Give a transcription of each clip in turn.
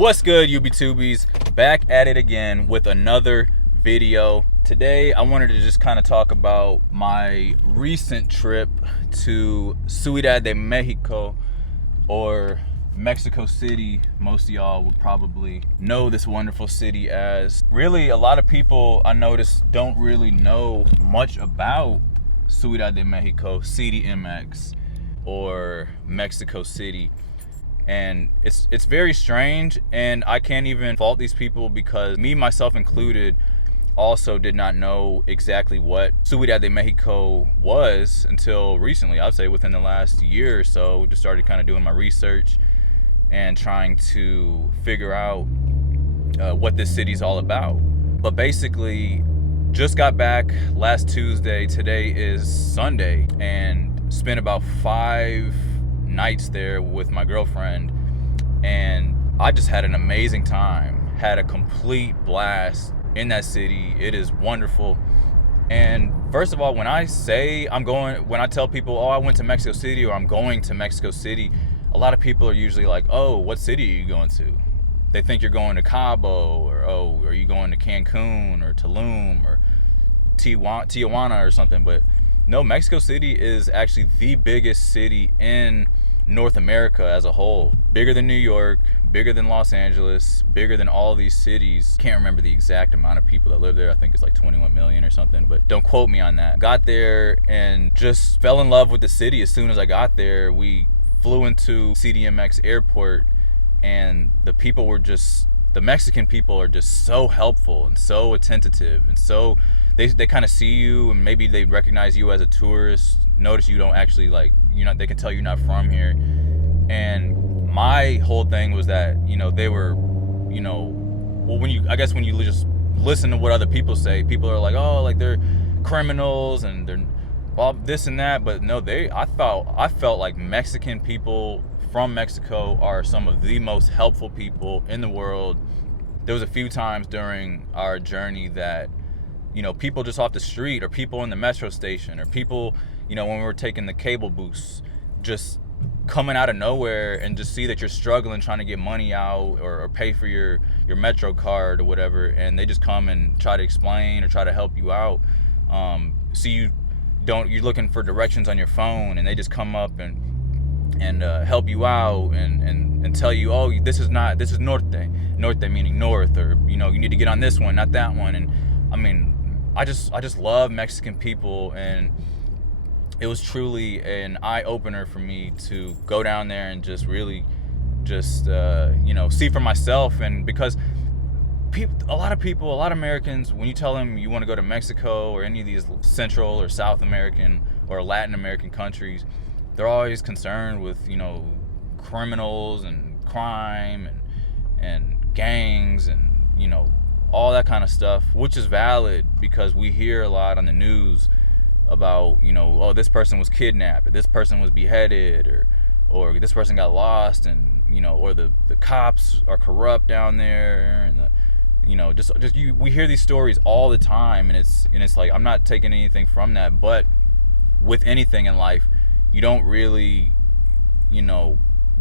What's good, UB2Bs? Back at it again with another video. Today I wanted to just kind of talk about my recent trip to Ciudad de Mexico, or Mexico City. Most of y'all would probably know this wonderful city as. Really, a lot of people I noticed don't really know much about Ciudad de Mexico, CDMX, or Mexico City. And it's very strange, and I can't even fault these people because me, myself included, also did not know exactly what Ciudad de Mexico was until recently. I'd say within the last year or so. Just started kind of doing my research and trying to figure out what this city's all about. But basically, just got back last Tuesday. Today is Sunday, and spent about 5 nights there with my girlfriend, and I just had an amazing time. Had a complete blast in that city. It is wonderful. And first of all, when I tell people, oh, I went to Mexico City, or I'm going to Mexico City, a lot of people are usually like, oh, what city are you going to? They think you're going to Cabo, or oh, are you going to Cancun or Tulum or Tijuana or something. But no, Mexico City is actually the biggest city in North America as a whole. Bigger than New York, bigger than Los Angeles, bigger than all these cities. Can't remember the exact amount of people that live there. I think it's like 21 million or something, but don't quote me on that. Got there and just fell in love with the city as soon as I got there. We flew into CDMX airport, and the Mexican people are just so helpful and so attentive, and so they kind of see you, and maybe they recognize you as a tourist, notice you don't actually they can tell you're not from here. And my whole thing was that, they were, well, when you just listen to what other people say, people are like, oh, like they're criminals and they're well, this and that. But no, I felt like Mexican people from Mexico are some of the most helpful people in the world. There was a few times during our journey that, people just off the street, or people in the metro station, or people, when we were taking the cable booths, just coming out of nowhere and just see that you're struggling trying to get money out, or pay for your metro card or whatever, and they just come and try to explain or try to help you out. You're looking for directions on your phone, and they just come up and help you out and tell you, oh, this is norte meaning north, or you need to get on this one, not that one. And I mean, I just love Mexican people, and it was truly an eye-opener for me to go down there and just really see for myself. And because a lot of Americans, when you tell them you want to go to Mexico or any of these Central or South American or Latin American countries, they're always concerned with, criminals and crime and gangs and, all that kind of stuff, which is valid because we hear a lot on the news about, oh, this person was kidnapped, or this person was beheaded, or this person got lost, and, or the cops are corrupt down there, and we hear these stories all the time, and it's like, I'm not taking anything from that, but with anything in life, you don't really,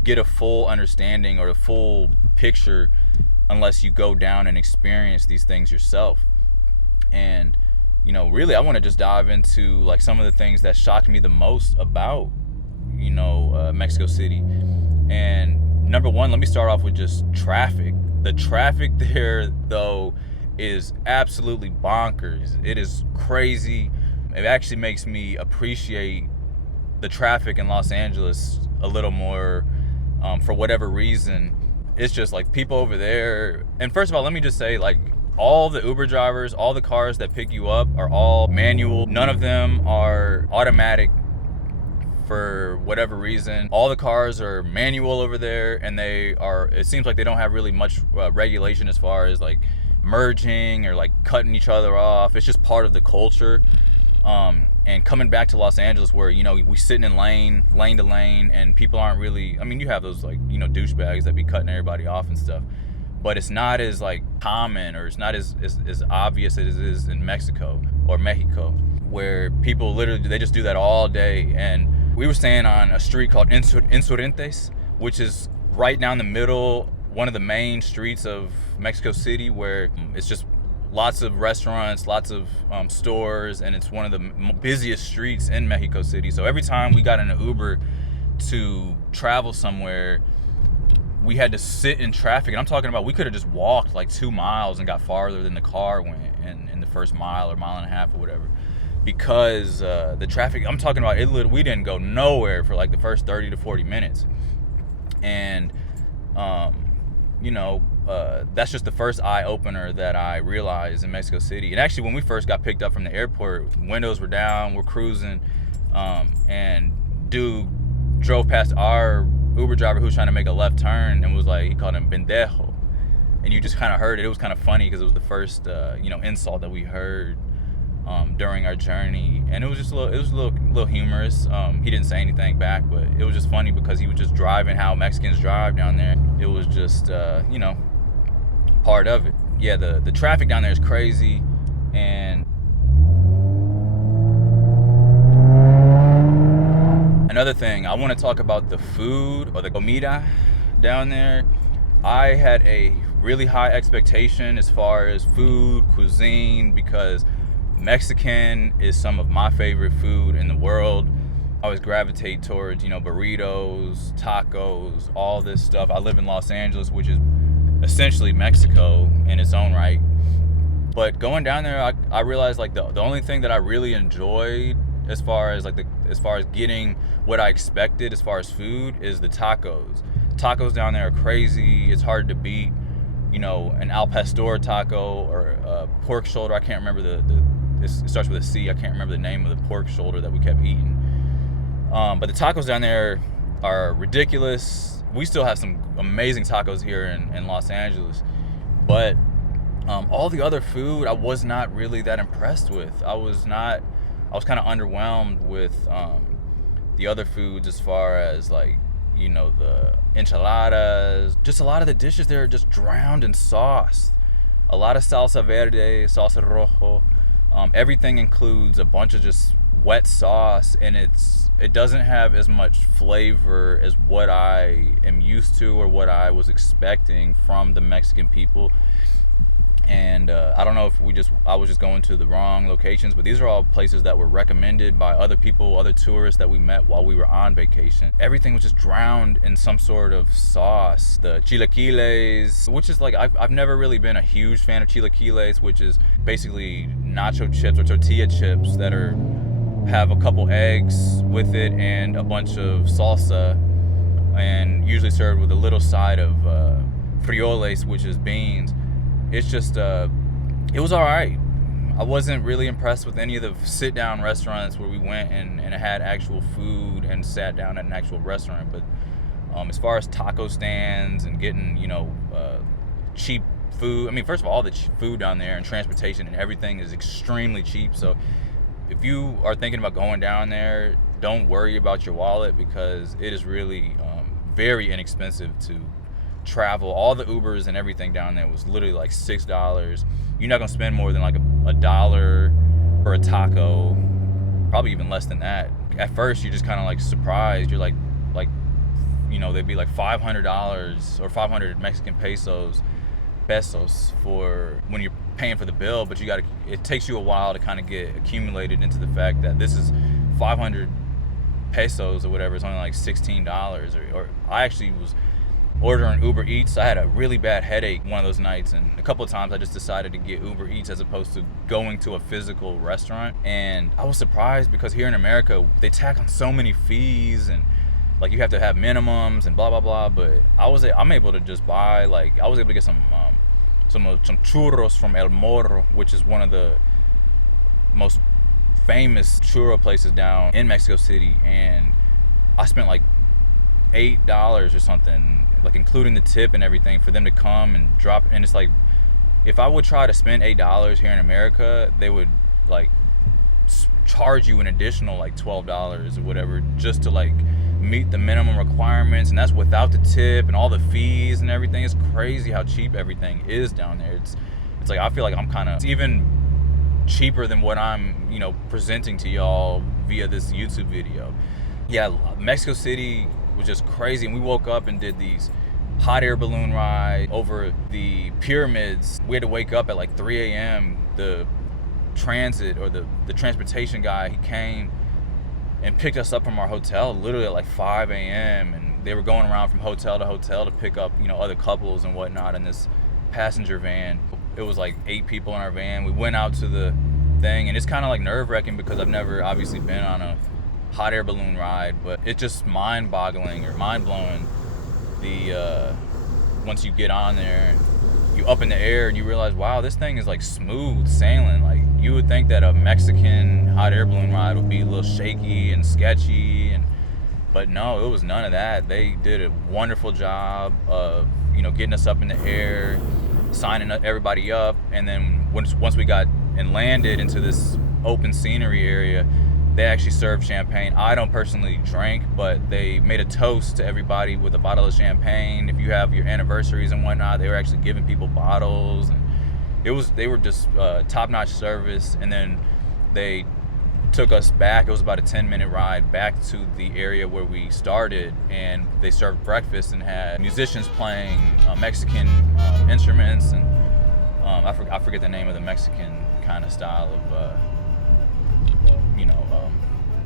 get a full understanding or a full picture unless you go down and experience these things yourself. And, really, I want to just dive into like some of the things that shocked me the most about, Mexico City. And number one, let me start off with just traffic. The traffic there, though, is absolutely bonkers. It is crazy. It actually makes me appreciate the traffic in Los Angeles a little more, for whatever reason. It's just like people over there. And first of all, let me just say, like, all the Uber drivers, all the cars that pick you up are all manual. None of them are automatic for whatever reason. All the cars are manual over there, and it seems like they don't have really much regulation as far as like merging or like cutting each other off. It's just part of the culture. And coming back to Los Angeles, where, we sitting in lane to lane, and people aren't really, you have those like, douchebags that be cutting everybody off and stuff, but it's not as like common, or it's not as obvious as it is in Mexico, where people literally, they just do that all day. And we were staying on a street called Insurgentes, which is right down the middle, one of the main streets of Mexico City, where it's just lots of restaurants, lots of stores, and it's one of the busiest streets in Mexico City. So every time we got in an Uber to travel somewhere, we had to sit in traffic. And I'm talking about, we could have just walked like 2 miles and got farther than the car went in the first mile or mile and a half or whatever, because the traffic, I'm talking about, we didn't go nowhere for like the first 30 to 40 minutes. And that's just the first eye opener that I realized in Mexico City. And actually, when we first got picked up from the airport, windows were down, we're cruising, and dude drove past our Uber driver who was trying to make a left turn and was like, he called him pendejo. And you just kind of heard it. It was kind of funny because it was the first insult that we heard during our journey, and it was a little humorous. He didn't say anything back, but it was just funny because he was just driving how Mexicans drive down there. It was just part of it. Yeah, the traffic down there is crazy. And another thing, I want to talk about the food, or the comida down there. I had a really high expectation as far as food, cuisine, because Mexican is some of my favorite food in the world. I always gravitate towards, burritos, tacos, all this stuff. I live in Los Angeles, which is essentially Mexico in its own right. But going down there, I realized like the only thing that I really enjoyed as far as getting what I expected as far as food is the tacos. Tacos down there are crazy. It's hard to beat, an al pastor taco or a pork shoulder. I can't remember it starts with a C. I can't remember the name of the pork shoulder that we kept eating. But the tacos down there are ridiculous. We still have some amazing tacos here in Los Angeles. But all the other food, I was not really that impressed with. I was kind of underwhelmed with the other foods as far as the enchiladas. Just a lot of the dishes there are just drowned in sauce. A lot of salsa verde, salsa rojo. Everything includes a bunch of just wet sauce, and it doesn't have as much flavor as what I am used to or what I was expecting from the Mexican people. And I don't know if I was just going to the wrong locations, but these are all places that were recommended by other people, other tourists that we met while we were on vacation. Everything was just drowned in some sort of sauce. The chilaquiles, which is I've never really been a huge fan of chilaquiles, which is basically nacho chips or tortilla chips that have a couple eggs with it and a bunch of salsa, and usually served with a little side of frijoles, which is beans. It's just, it was all right. I wasn't really impressed with any of the sit-down restaurants where we went and had actual food and sat down at an actual restaurant. But as far as taco stands and getting, cheap food, first of all the food down there and transportation and everything is extremely cheap. So if you are thinking about going down there, don't worry about your wallet, because it is really very inexpensive to travel. All the Ubers and everything down there was literally like $6. You're not gonna spend more than like a dollar for a taco, probably even less than that. At first you're just kind of like surprised. You're like they'd be like $500 or 500 Mexican pesos for when you're paying for the bill, but it takes you a while to kind of get accumulated into the fact that this is 500 pesos or whatever. It's only like $16. Or I actually was ordering Uber Eats. I had a really bad headache one of those nights, and a couple of times I just decided to get Uber Eats as opposed to going to a physical restaurant. And I was surprised because here in America they tack on so many fees, and you have to have minimums and blah blah blah. But I'm able to just buy, I was able to get some churros from El Morro, which is one of the most famous churro places down in Mexico City, and I spent like $8 or something, including the tip and everything, for them to come and drop. And it's like, if I would try to spend $8 here in America, they would charge you an additional $12 or whatever just to meet the minimum requirements, and that's without the tip and all the fees and everything. It's crazy how cheap everything is down there. It's I feel like it's even cheaper than what I'm presenting to y'all via this YouTube video. Yeah, Mexico City was just crazy. And we woke up and did these hot air balloon ride over the pyramids. We had to wake up at like 3 a.m. The transit or the transportation guy, he came and picked us up from our hotel literally at like 5 a.m. and they were going around from hotel to hotel to pick up, other couples and whatnot in this passenger van. It was like 8 people in our van. We went out to the thing, and it's kind of like nerve-wracking because I've never obviously been on a hot air balloon ride, but it's just mind-boggling or mind-blowing. Once you get on there, you up in the air and you realize, wow, this thing is like smooth sailing. Like, you would think that a Mexican hot air balloon ride would be a little shaky and sketchy, but no, it was none of that. They did a wonderful job of getting us up in the air, signing everybody up, and then once we got and landed into this open scenery area, they actually served champagne. I don't personally drink, but they made a toast to everybody with a bottle of champagne. If you have your anniversaries and whatnot, they were actually giving people bottles, and they were just top-notch service. And then they took us back. It was about a 10-minute ride back to the area where we started, and they served breakfast and had musicians playing Mexican instruments, and I forget the name of the Mexican kind of style of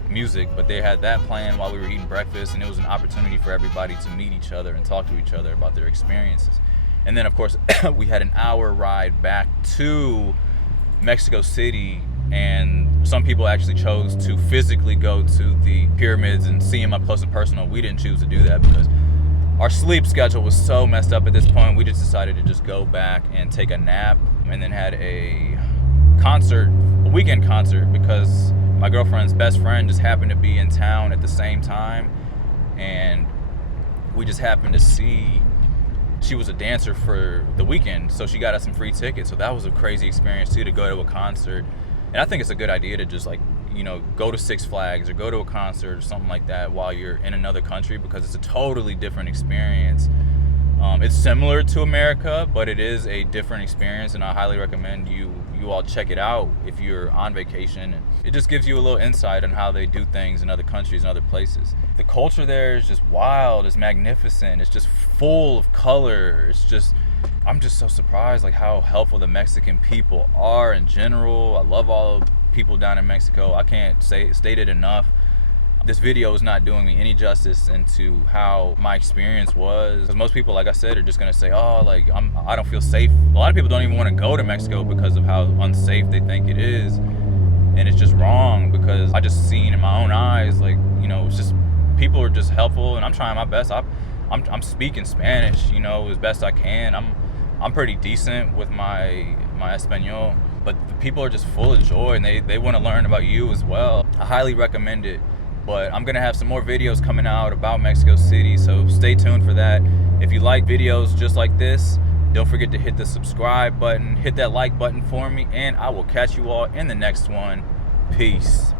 music, but they had that playing while we were eating breakfast, and it was an opportunity for everybody to meet each other and talk to each other about their experiences. And then of course we had an hour ride back to Mexico City, and some people actually chose to physically go to the pyramids and see them up close and personal. We didn't choose to do that because our sleep schedule was so messed up at this point. We just decided to just go back and take a nap, and then had a weekend concert, because my girlfriend's best friend just happened to be in town at the same time, and we just happened to see she was a dancer for the weekend, so she got us some free tickets. So that was a crazy experience too, to go to a concert. And I think it's a good idea to just go to Six Flags or go to a concert or something like that while you're in another country, because it's a totally different experience. It's similar to America, but it is a different experience, and I highly recommend you all check it out if you're on vacation. And it just gives you a little insight on how they do things in other countries and other places. The culture there is just wild, it's magnificent, it's just full of color. I'm just so surprised how helpful the Mexican people are in general. I love all the people down in Mexico. I can't state it enough. This video is not doing me any justice into how my experience was. Because most people, like I said, are just gonna say, oh, I don't feel safe. A lot of people don't even want to go to Mexico because of how unsafe they think it is. And it's just wrong, because I just seen in my own eyes, it's just, people are just helpful, and I'm trying my best. I'm speaking Spanish, as best I can. I'm pretty decent with my Espanol, but the people are just full of joy, and they want to learn about you as well. I highly recommend it. But I'm gonna have some more videos coming out about Mexico City, so stay tuned for that. If you like videos just like this, don't forget to hit the subscribe button, hit that like button for me, and I will catch you all in the next one. Peace.